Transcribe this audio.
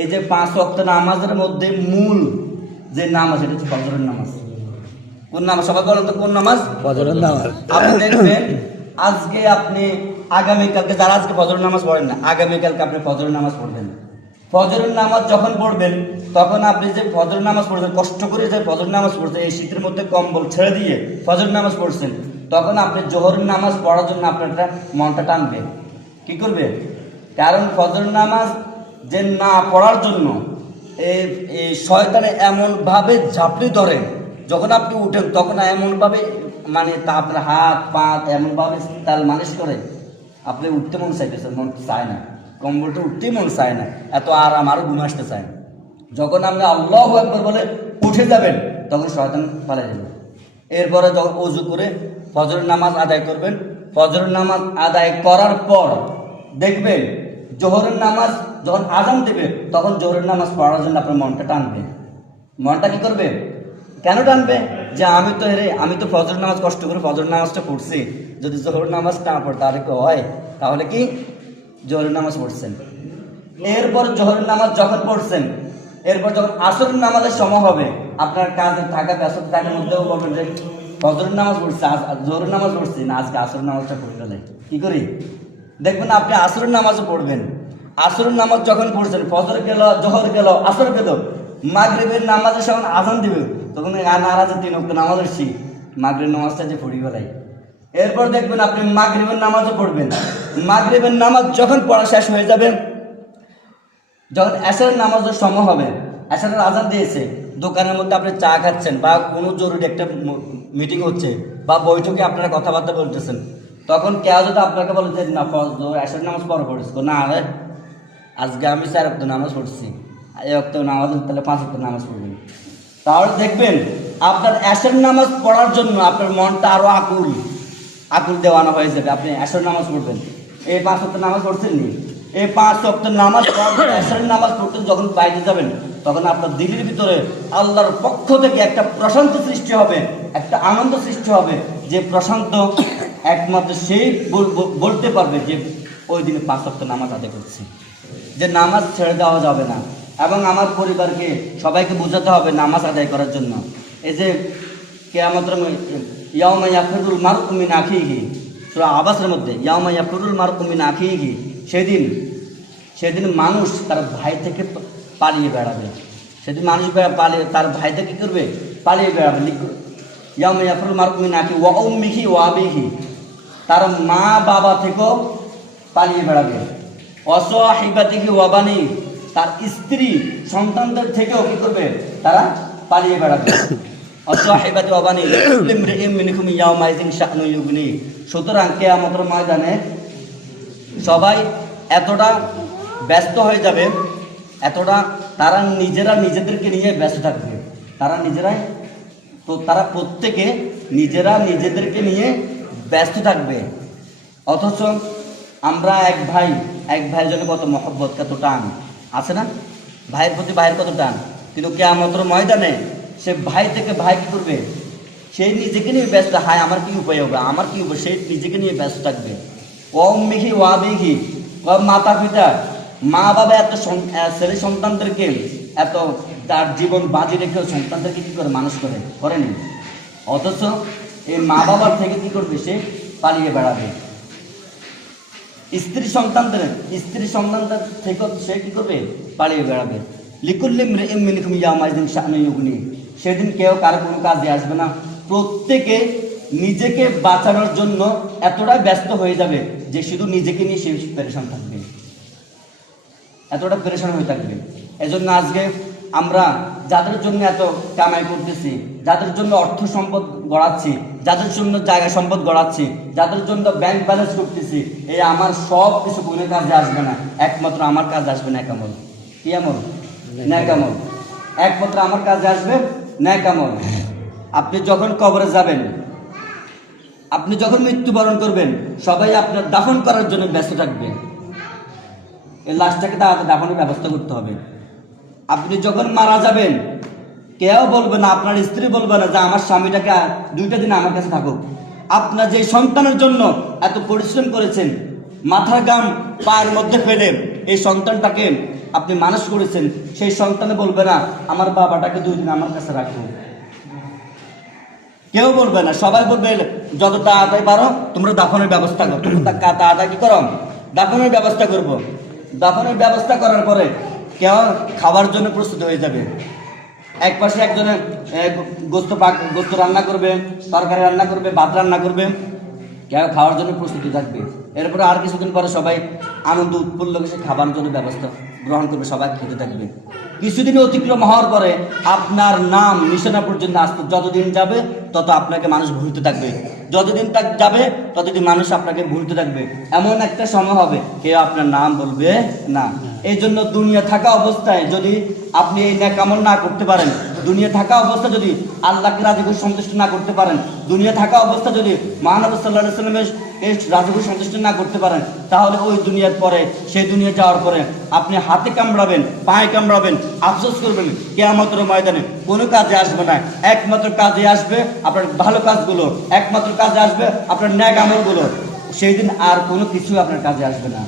এই যে 5 ওয়াক্ত নামাজের মধ্যে মূল যে নামাজ এটা হচ্ছে ফজরের নামাজ। কোন নামাজ? সবাই বলেন তো কোন নামাজ? ফজরের নামাজ। আপনি দেখবেন আজকে আপনি আগামীকালকে, যারা আজকে ফজরের নামাজ পড়েন না, আগামীকালকে আপনি ফজরের নামাজ পড়বেন। ফজরের নামাজ যখন পড়বেন তখন আপনি যে ফজরের নামাজ পড়বেন, কষ্ট করে যে ফজরের নামাজ পড়ছেন, এই শীতের মধ্যে কম্বল ছেড়ে দিয়ে ফজরের নামাজ পড়ছেন, তখন আপনি জোহরের নামাজ পড়ার জন্য আপনার মনটা টানবে। কি করবে? কারণ ফজরের নামাজ যে না পড়ার জন্য এই শয়তানে এমনভাবে ঝাঁপড়ি ধরে, যখন আপনি উঠেন তখন এমনভাবে মানে তা আপনার হাত পা এমনভাবে তার মালিশ করে, আপনি উঠতে মন চাইতেছে, মন চায় না, কম্বলটা উঠতেই মন চায় না, এত আরাম আরও ঘুম আসতে চায় না। যখন আপনি আল্লাহু আকবার বলে উঠে যাবেন তখন শয়তান পালিয়ে যাবে। এরপরে যখন ওযু করে ফজরের নামাজ আদায় করবেন, ফজরের নামাজ আদায় করার পর দেখবেন জোহরের নামাজ যখন আজান দেবে তখন জোহরের নামাজ পড়ার জন্য আপনার মনটা টানবে। মনটা কি করবে? কেন টানবে? যে আমি তো ফজরের নামাজ কষ্ট করে ফজরের নামাজটা পড়ছি, যদি জোহরের নামাজ না পড়ে তাহলে কি হয়? তাহলে কি জোহরের নামাজ পড়ছেন। এরপর জোহরের নামাজ যখন পড়ছেন, এরপর যখন আসরের নামাজের সময় হবে, আপনার কাজে থাকা ব্যস্ততা থাকার মধ্যেও বলবেন যে ফজরের নামাজ পড়ছি, জোহরের নামাজ পড়ছি না, আজকে আসরের নামাজটা পড়ে গেলে কি করি? দেখবেন আপনি আসরের নামাজও পড়বেন। আসরের নামাজ যখন পড়ছেন, ফজর গেল, জোহর গেল, আসর গেল, মাগরিবের নামাজের সময় আজান দিবে, তখন নারাজে 3 ওয়াক্ত নামাজ পড়ছি, মাগরিবের নামাজটা যে পড়ি গেলাই। এরপর দেখবেন আপনি মাগরিবের নামাজও পড়বেন। মাগরিবের নামাজ যখন পড়া শেষ হয়ে যাবে, যখন এশারের নামাজের সময় হবে, এশারের আজান দিয়েছে, দোকানের মধ্যে আপনি চা খাচ্ছেন বা কোনো জরুরি একটা মিটিং হচ্ছে বা বৈঠকে আপনারা কথাবার্তা বলতেছেন, তখন কেউ যদি আপনাকে বলে যে না এশারের নামাজ পরে পড়েছি, না আরে আজকে আমি 4 ওয়াক্ত নামাজ পড়ছি, এই ওয়াক্ত নামাজ তাহলে 5 ওয়াক্ত নামাজ পড়বেন, তাহলে দেখবেন আপনার এশার নামাজ পড়ার জন্য আপনার মনটা আরো আকুল দেওয়ানো হয়ে যাবে। আপনি এশার নামাজ পড়বেন, এই 5 ওয়াক্ত নামাজ পড়ছেন নি, এই 5 ওয়াক্ত নামাজ এশার নামাজ পড়তে যখন বাইরে যাবেন, তখন আপনার দিলের ভিতরে আল্লাহর পক্ষ থেকে একটা প্রশান্ত সৃষ্টি হবে, একটা আনন্দ সৃষ্টি হবে, যে প্রশান্ত একমাত্র সেই বলতে পারবে যে ওই দিনে 5 ওয়াক্ত নামাজ আদায় করছি, যে নামাজ ছেড়ে দেওয়া যাবে না। এবং আমার পরিবারকে সবাইকে বোঝাতে হবে নামাজ আদায় করার জন্য। এই যে কিয়ামতের ইয়াউমা ইয়াফিরুল মারউ মিন আখিহি, সূরা আবাসের মধ্যে ইয়াউমা ইয়াফিরুল মারউ মিন আখিহি, সেদিন মানুষ তার ভাই থেকে পালিয়ে বেড়াবে। সেদিন মানুষ পালিয়ে তার ভাই থেকে কী করবে? পালিয়ে বেড়াবে। ইয়াউমা ইয়াফিরুল মারউ মিন আখিহি ওয়া উম্মিহি ওয়া আবিহি, তার মা বাবা থেকেও পালিয়ে বেড়াবে। অসহিবাতিহি ওয়া বানি, তার স্ত্রী সন্তানদের থেকেও কি করবে? তারা পালিয়ে বেড়াবে। অসহিবাতি ওয়া বানি লিমরিইম মিনকুম ইয়াউমাইযিন শা'নুন ইউগনি, সুতরাং কিয়ামতের ময়দানে সবাই এতটা ব্যস্ত হয়ে যাবে, এতটা তারা নিজেদেরকে নিয়ে ব্যস্ত থাকবে, তারা প্রত্যেকে নিজেদেরকে নিয়ে ব্যস্ত থাকবে। অথচ আমরা এক ভাইয়ের জন্য কত মহব্বত, কত টান আছে না? ভাইয়ের প্রতি ভাইয়ের কত টান, কিন্তু কিয়ামতের ময়দানে সে ভাই থেকে ভাই কি করবে? সে নিজেকে নিয়ে ব্যস্ত, হায় আমার কি উপায় হবে, আমার কি উপায়, সে নিজেকে নিয়ে ব্যস্ত থাকবে। উম্মিহি ওয়া আবিহি, মাতা পিতা মা বাবা এত ছেলে সন্তানদেরকে এত তার জীবন বাজি রেখে সন্তানদেরকে কি করে মানুষ করেনি, অথচ এই মা বাবার থেকে কি করবে? সে পালিয়ে বেড়াবে। স্ত্রী সন্তানদের থেকে সে কি করবে? পালিয়ে বেড়াবে। লিকুল্লি ইমরিইম মিনকুম ইয়াউমাইযিন শা'নুন ইউগনি, সেদিন কেউ কারো কোনো কাজে আসবে না, প্রত্যেকে নিজেকে বাঁচানোর জন্য এতটাই ব্যস্ত হয়ে যাবে যে শুধু নিজেকে নিয়ে সে পেরেশান থাকবে, এতটা পেরেশান হয়ে থাকবে। এজন্য আজকে আমরা যাদের জন্য এত কামাই করতেছি, যাদের জন্য অর্থ সম্পদ গড়াচ্ছি, যাদের জন্য জায়গা সম্পদ গড়াচ্ছি, যাদের জন্য ব্যাংক ব্যালেন্স করতেছি, এই আমার সব কিছু কোনো কাজে আসবে না, একমাত্র আমার কাজ আসবে ন্যাক আমল। কি আমল? ন্যাক আমল। একমাত্র আমার কাজে আসবে ন্যাক আমল। আপনি যখন কবরে যাবেন, আপনি যখন মৃত্যুবরণ করবেন, সবাই আপনার দাফন করার জন্য ব্যস্ত থাকবে, এই লাশটাকে তাড়াতাড়ি দাফনের ব্যবস্থা করতে হবে। আপনি যখন মারা যাবেন, কেউ বলবে না, আপনার স্ত্রী বলবে না যে আমার স্বামীটাকে 2টা দিন আমার কাছে থাকুক। আপনার যে সন্তানের জন্য এত পরিশ্রম করেছেন, মাথার ঘাম পায়ের মধ্যে ফেলে এই সন্তানটাকে আপনি মানুষ করেছেন, সেই সন্তানে বলবে না আমার বাবাটাকে 2 দিন আমার কাছে রাখবো। কেউ বলবে না, সবাই বলবে যত তাড়াতাড়ি পারো তোমরা দাফনের ব্যবস্থা করো। তোমরা তাড়াতাড়ি কি করো, দাফনের ব্যবস্থা করব। দাফনের ব্যবস্থা করার পরে কেউ খাবার জন্য প্রস্তুত হয়ে যাবে। এক পাশে একজনে গোস্ত রান্না করবে, তরকারি রান্না করবে, ভাত রান্না করবে, কেউ খাওয়ার জন্য প্রস্তুতি থাকবে। এরপরে আর কিছুদিন পরে সবাই আনন্দ উৎফুল্ল সে খাবার জন্য ব্যবস্থা গ্রহণ করবে, সবাই খেতে থাকবে। কিছুদিন অতিক্রম হওয়ার পরে আপনার নাম নিশানা পর্যন্ত আসতে যতদিন যাবে তত আপনাকে মানুষ ভুলতে থাকবে, যতদিন যাবে ততদিন মানুষ আপনাকে ভুলতে থাকবে। এমন একটা সময় হবে কেউ আপনার নাম বলবে না। এই জন্য দুনিয়া থাকা অবস্থায় যদি আপনি এই নেক আমল না করতে পারেন, দুনিয়া থাকা অবস্থা যদি আল্লাহকে রাজি করে সন্তুষ্ট না করতে পারেন, দুনিয়া থাকা অবস্থা যদি মহানবী সাল্লাল্লাহু আলাইহি ওয়াসাল্লামের রাজি করে সন্তুষ্ট না করতে পারেন, তাহলে ওই দুনিয়ার পরে, সেই দুনিয়া যাওয়ার পরে আপনি হাতে কামড়াবেন, পায়ে কামড়াবেন, আফসোস করবেন, কিয়ামতের ময়দানে কোনো কাজে আসবে না। একমাত্র কাজে আসবে আপনার ভালো কাজগুলো, একমাত্র কাজে আসবে আপনার নেক আমলগুলো। সেই দিন আর কোনো কিছু আপনার কাজে আসবে না।